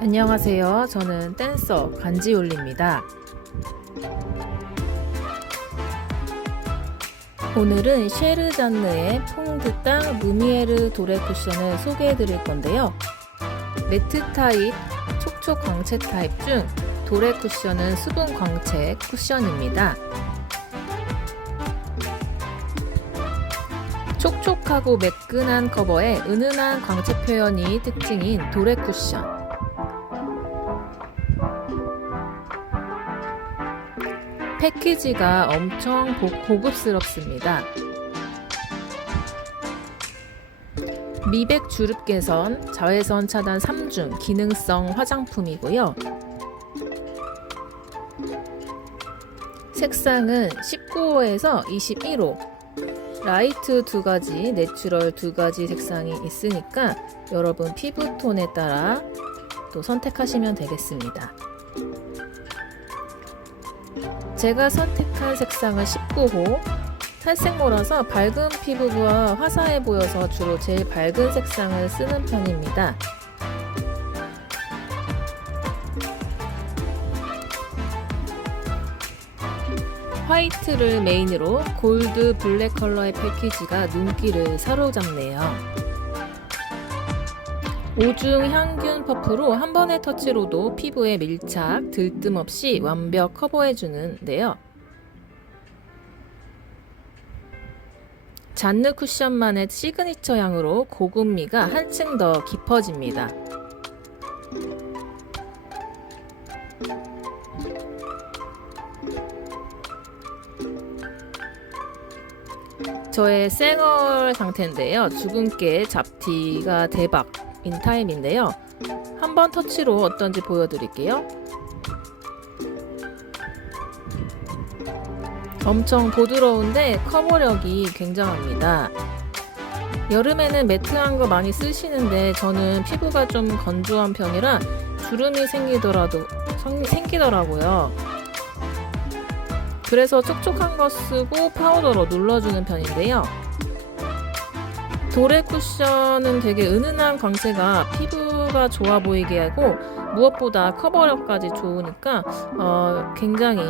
안녕하세요. 저는 댄서 간지올리입니다. 오늘은 쉐르 잔느의 퐁드땅 루미에르 도레 쿠션을 소개해 드릴 건데요. 매트 타입, 촉촉 광채 타입 중 도레 쿠션은 수분 광채 쿠션입니다. 촉촉하고 매끈한 커버에 은은한 광채 표현이 특징인 도레 쿠션. 패키지가 엄청 고- 고급스럽습니다. 미백 주름 개선, 자외선 차단 3중 기능성 화장품이고요. 색상은 19호에서 21호, 라이트 두 가지, 내추럴 두 가지 색상이 있으니까 여러분 피부톤에 따라 또 선택하시면 되겠습니다. 제가 선택한 색상은 19호. 탈색모라서 밝은 피부가 화사해 보여서 주로 제일 밝은 색상을 쓰는 편입니다. 화이트를 메인으로 골드 블랙 컬러의 패키지가 눈길을 사로잡네요. 오중 향균 퍼프로 한 번의 터치로도 피부에 밀착, 들뜸 없이 완벽 커버해주는데요. 잔느 쿠션만의 시그니처 향으로 고급미가 한층 더 깊어집니다. 저의 생얼 상태인데요. 주근깨 잡티가 대박 인 타입인데요. 한번 터치로 어떤지 보여드릴게요. 엄청 부드러운데 커버력이 굉장합니다. 여름에는 매트한 거 많이 쓰시는데 저는 피부가 좀 건조한 편이라 주름이 생기더라도 성- 생기더라고요. 그래서 촉촉한 거 쓰고 파우더로 눌러주는 편인데요. 도레 쿠션은 되게 은은한 광채가 피부가 좋아 보이게 하고 무엇보다 커버력까지 좋으니까 어, 굉장히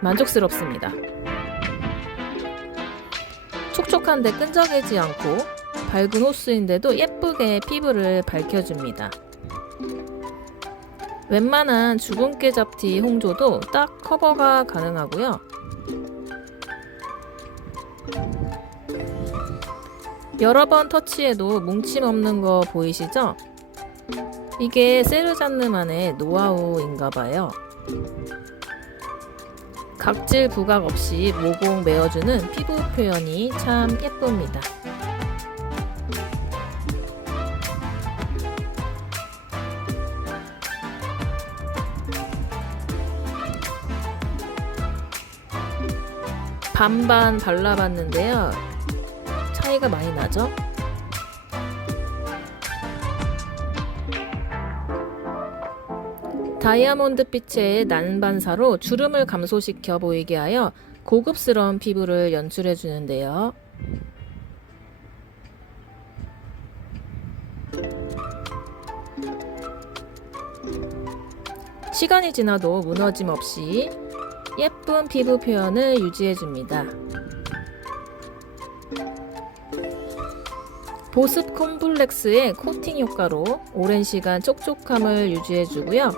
만족스럽습니다. 촉촉한데 끈적이지 않고 밝은 호스인데도 예쁘게 피부를 밝혀줍니다. 웬만한 주근깨 잡티 홍조도 딱 커버가 가능하고요. 여러 번 터치해도 뭉침 없는 거 보이시죠? 이게 세르잔느만의 노하우인가 봐요. 각질 부각 없이 모공 메어주는 피부 표현이 참 예쁩니다. 반반 발라봤는데요. 차이가 많이 나죠? 다이아몬드 빛의 난반사로 주름을 감소시켜 보이게 하여 고급스러운 피부를 연출해 주는데요. 시간이 지나도 무너짐 없이 예쁜 피부 표현을 유지해 줍니다. 보습 콤플렉스의 코팅 효과로 오랜 시간 촉촉함을 유지해 주고요.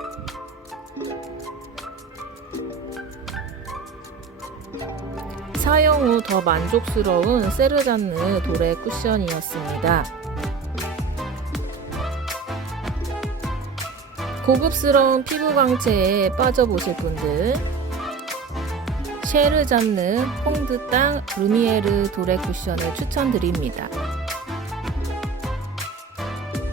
사용 후 더 만족스러운 세르잔느 도레 쿠션이었습니다. 고급스러운 피부 광채에 빠져보실 분들 쉐르잔느 퐁드 땅 루미에르 도레 쿠션을 추천드립니다.